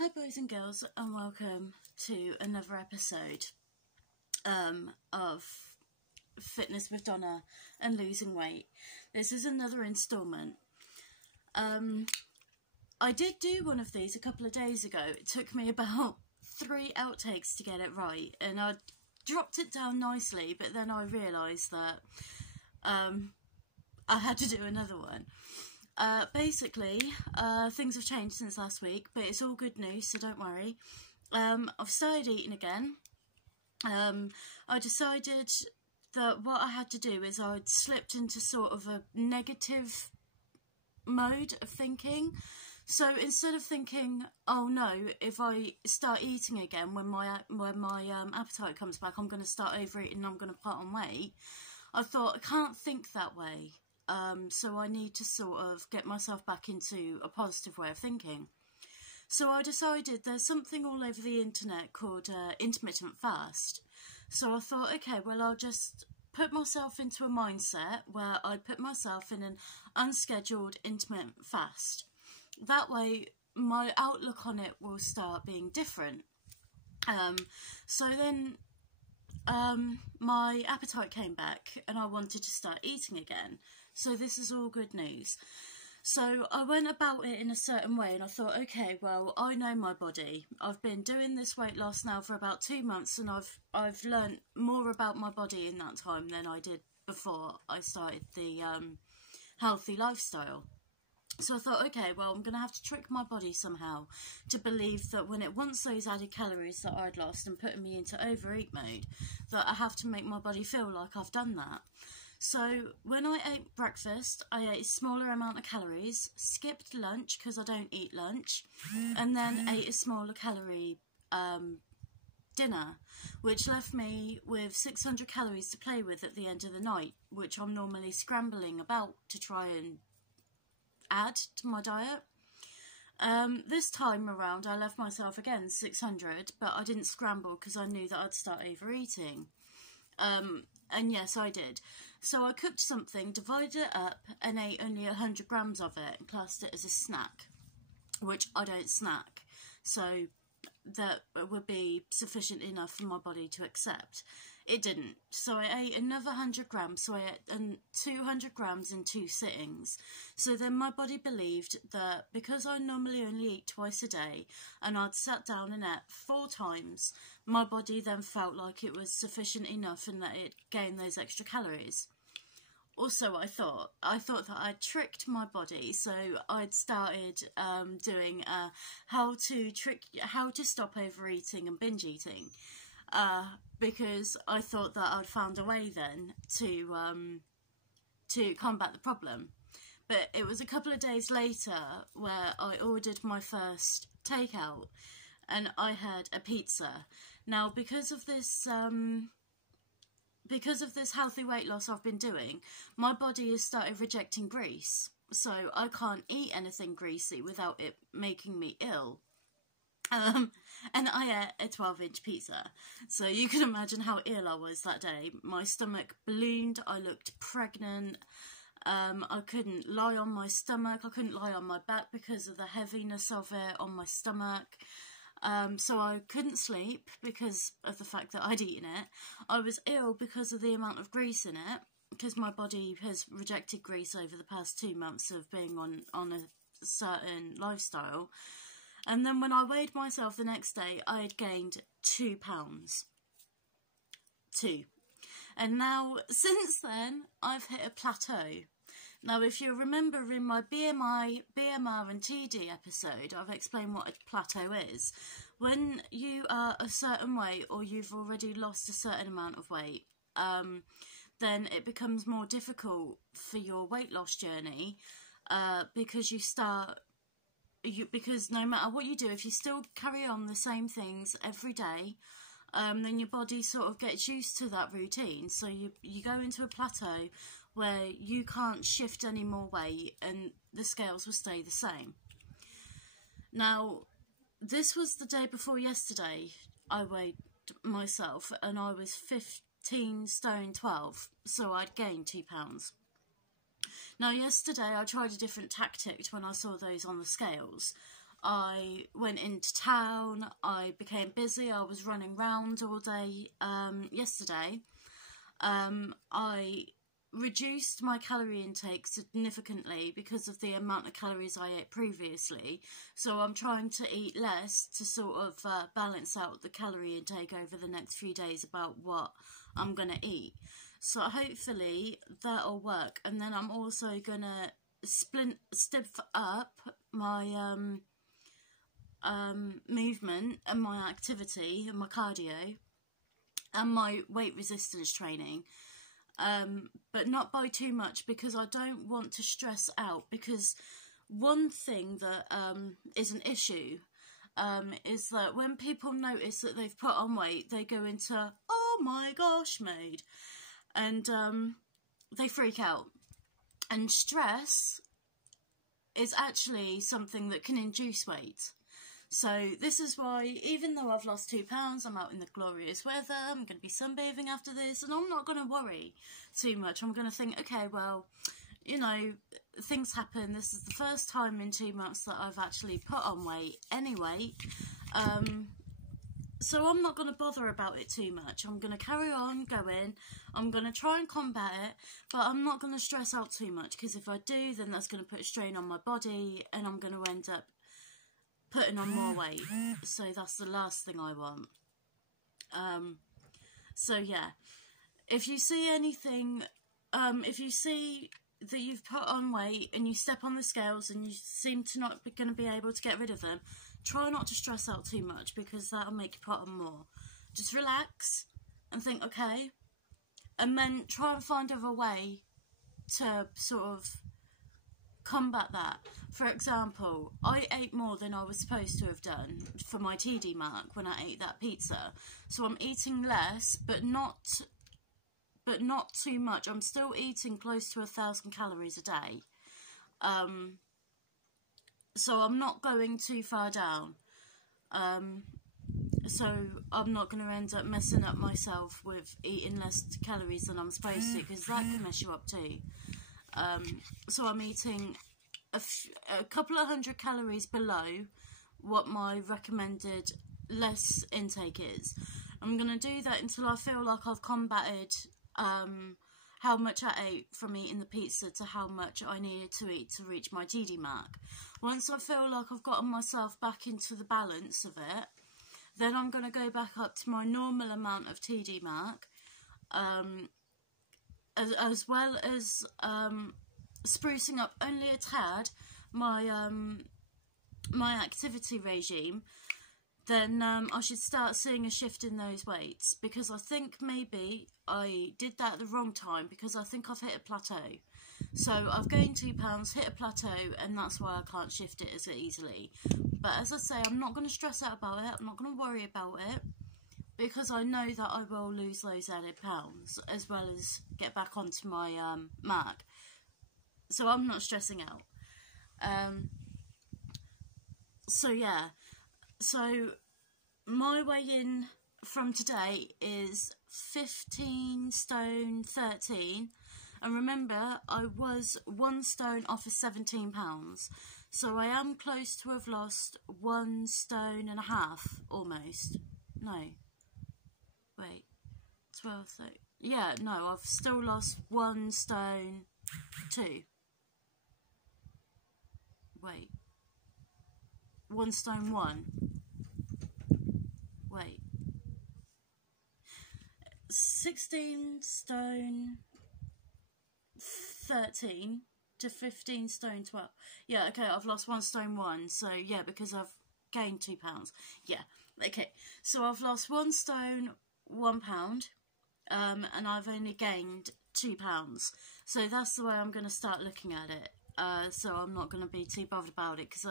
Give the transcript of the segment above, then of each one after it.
Hi boys and girls, and welcome to another episode of Fitness with Donna and Losing Weight. This is another instalment. I did do one of these a couple of days ago. It took me about 3 outtakes to get it right, and I dropped it down nicely, but then I realised that I had to do another one. Basically, things have changed since last week, but it's all good news, so don't worry. I've started eating again. I decided that what I had to do is I'd slipped into sort of a negative mode of thinking. So instead of thinking, oh no, if I start eating again when my appetite comes back, I'm going to start overeating and I'm going to put on weight, I thought, I can't think that way. So I need to sort of get myself back into a positive way of thinking. So I decided there's something all over the internet called intermittent fast. So I thought, okay, well, I'll just put myself into a mindset where I put myself in an unscheduled intermittent fast. That way my outlook on it will start being different. So then my appetite came back and I wanted to start eating again. So this is all good news. So I went about it in a certain way and I thought, okay, well, I know my body. I've been doing this weight loss now for about 2 months and I've learnt more about my body in that time than I did before I started the healthy lifestyle. So I thought, okay, well, I'm going to have to trick my body somehow to believe that when it wants those added calories that I'd lost and putting me into overeat mode, that I have to make my body feel like I've done that. So when I ate breakfast, I ate a smaller amount of calories, skipped lunch because I don't eat lunch, and then ate a smaller calorie dinner, which left me with 600 calories to play with at the end of the night, which I'm normally scrambling about to try and add to my diet. This time around I left myself again 600, but I didn't scramble because I knew that I'd start overeating. And yes, I did. So I cooked something, divided it up and ate only 100 grams of it and classed it as a snack, which I don't snack, so that would be sufficient enough for my body to accept. It didn't. So I ate another 100 grams, so I ate 200 grams in 2 sittings. So then my body believed that because I normally only eat twice a day and I'd sat down and ate 4 times, my body then felt like it was sufficient enough and that it gained those extra calories. Also, I thought that I'd tricked my body, so I'd started doing how to stop overeating and binge eating. Because I thought that I'd found a way then to combat the problem. But it was a couple of days later where I ordered my first takeout and I had a pizza. Now because of this healthy weight loss I've been doing, my body has started rejecting grease. So I can't eat anything greasy without it making me ill. And I ate a 12-inch pizza, so you can imagine how ill I was that day. My stomach ballooned, I looked pregnant, I couldn't lie on my stomach, I couldn't lie on my back because of the heaviness of it on my stomach. So I couldn't sleep because of the fact that I'd eaten it. I was ill because of the amount of grease in it, because my body has rejected grease over the past 2 months of being on a certain lifestyle. And then when I weighed myself the next day, I had gained 2 pounds. 2. And now, since then, I've hit a plateau. Now, if you remember in my BMR and TD episode, I've explained what a plateau is. When you are a certain weight or you've already lost a certain amount of weight, then it becomes more difficult for your weight loss journey because because no matter what you do, if you still carry on the same things every day, then your body sort of gets used to that routine. So you go into a plateau where you can't shift any more weight and the scales will stay the same. Now, this was the day before yesterday I weighed myself and I was 15 stone 12, so I'd gained 2 pounds. Now yesterday I tried a different tactic when I saw those on the scales. I went into town, I became busy, I was running around all day yesterday. I reduced my calorie intake significantly because of the amount of calories I ate previously, so I'm trying to eat less to sort of balance out the calorie intake over the next few days about what I'm going to eat. So hopefully that'll work, and then I'm also going to stiff up my movement and my activity and my cardio and my weight resistance training, but not by too much, because I don't want to stress out. Because one thing that is an issue is that when people notice that they've put on weight, they go into "oh my gosh" mode, and they freak out. And stress is actually something that can induce weight. So this is why, even though I've lost 2 pounds, I'm out in the glorious weather, I'm going to be sunbathing after this, and I'm not going to worry too much. I'm going to think, okay, well, you know, things happen. This is the first time in 2 months that I've actually put on weight anyway. So I'm not going to bother about it too much. I'm going to carry on going. I'm going to try and combat it, but I'm not going to stress out too much, because if I do, then that's going to put a strain on my body, and I'm going to end up putting on more weight. So that's the last thing I want. So yeah, if you see anything, if you see that you've put on weight and you step on the scales and you seem to not be going to be able to get rid of them, try not to stress out too much, because that'll make you put on more. Just relax and think, okay, and then try and find a way to sort of combat that. For example, I ate more than I was supposed to have done for my TD mark when I ate that pizza. So I'm eating less, but not too much. I'm still eating close to 1,000 calories a day. So I'm not going too far down. So I'm not going to end up messing up myself with eating less calories than I'm supposed to, because that can mess you up too. So I'm eating a couple of 100 calories below what my recommended less intake is. I'm going to do that until I feel like I've combated how much I ate from eating the pizza to how much I needed to eat to reach my TD mark. Once I feel like I've gotten myself back into the balance of it, then I'm going to go back up to my normal amount of TD mark, as well as sprucing up only a tad my my activity regime. Then I should start seeing a shift in those weights, because I think maybe I did that at the wrong time, because I think I've hit a plateau. So I've gained 2 pounds, hit a plateau, and that's why I can't shift it as easily. But as I say, I'm not going to stress out about it, I'm not going to worry about it, because I know that I will lose those added pounds, as well as get back onto my mark. So I'm not stressing out. So yeah. So my weigh-in from today is 15 stone 13, and remember, I was 1 stone off of 17 pounds, so I am close to have lost 1.5 stone almost. No, wait, 12, 13. Yeah, no, I've still lost 1 stone 2. Wait, 1 stone 1. Wait, 16 stone 13 to 15 stone 12. Yeah, okay, I've lost 1 stone 1. So yeah, because I've gained 2 pounds. Yeah, okay. So I've lost 1 stone 1 pound, and I've only gained 2 pounds. So that's the way I'm going to start looking at it. So I'm not going to be too bothered about it, because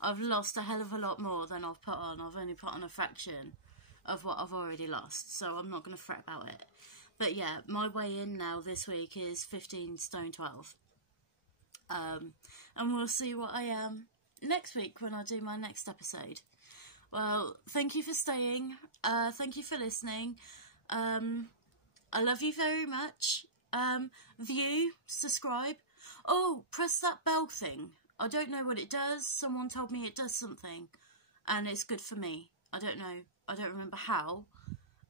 I've lost a hell of a lot more than I've put on. I've only put on a fraction of what I've already lost, so I'm not going to fret about it. But yeah, my weigh-in now this week is 15 stone 12. And we'll see what I am next week when I do my next episode. Well, thank you for staying. Thank you for listening. I love you very much. View, subscribe. Oh, press that bell thing. I don't know what it does. Someone told me it does something, and it's good for me. I don't know. I don't remember how.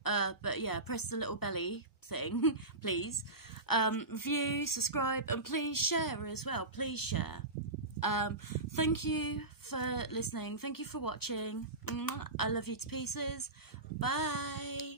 But yeah, press the little belly thing, please. Review, subscribe, and please share as well. Please share. Thank you for listening. Thank you for watching. I love you to pieces. Bye.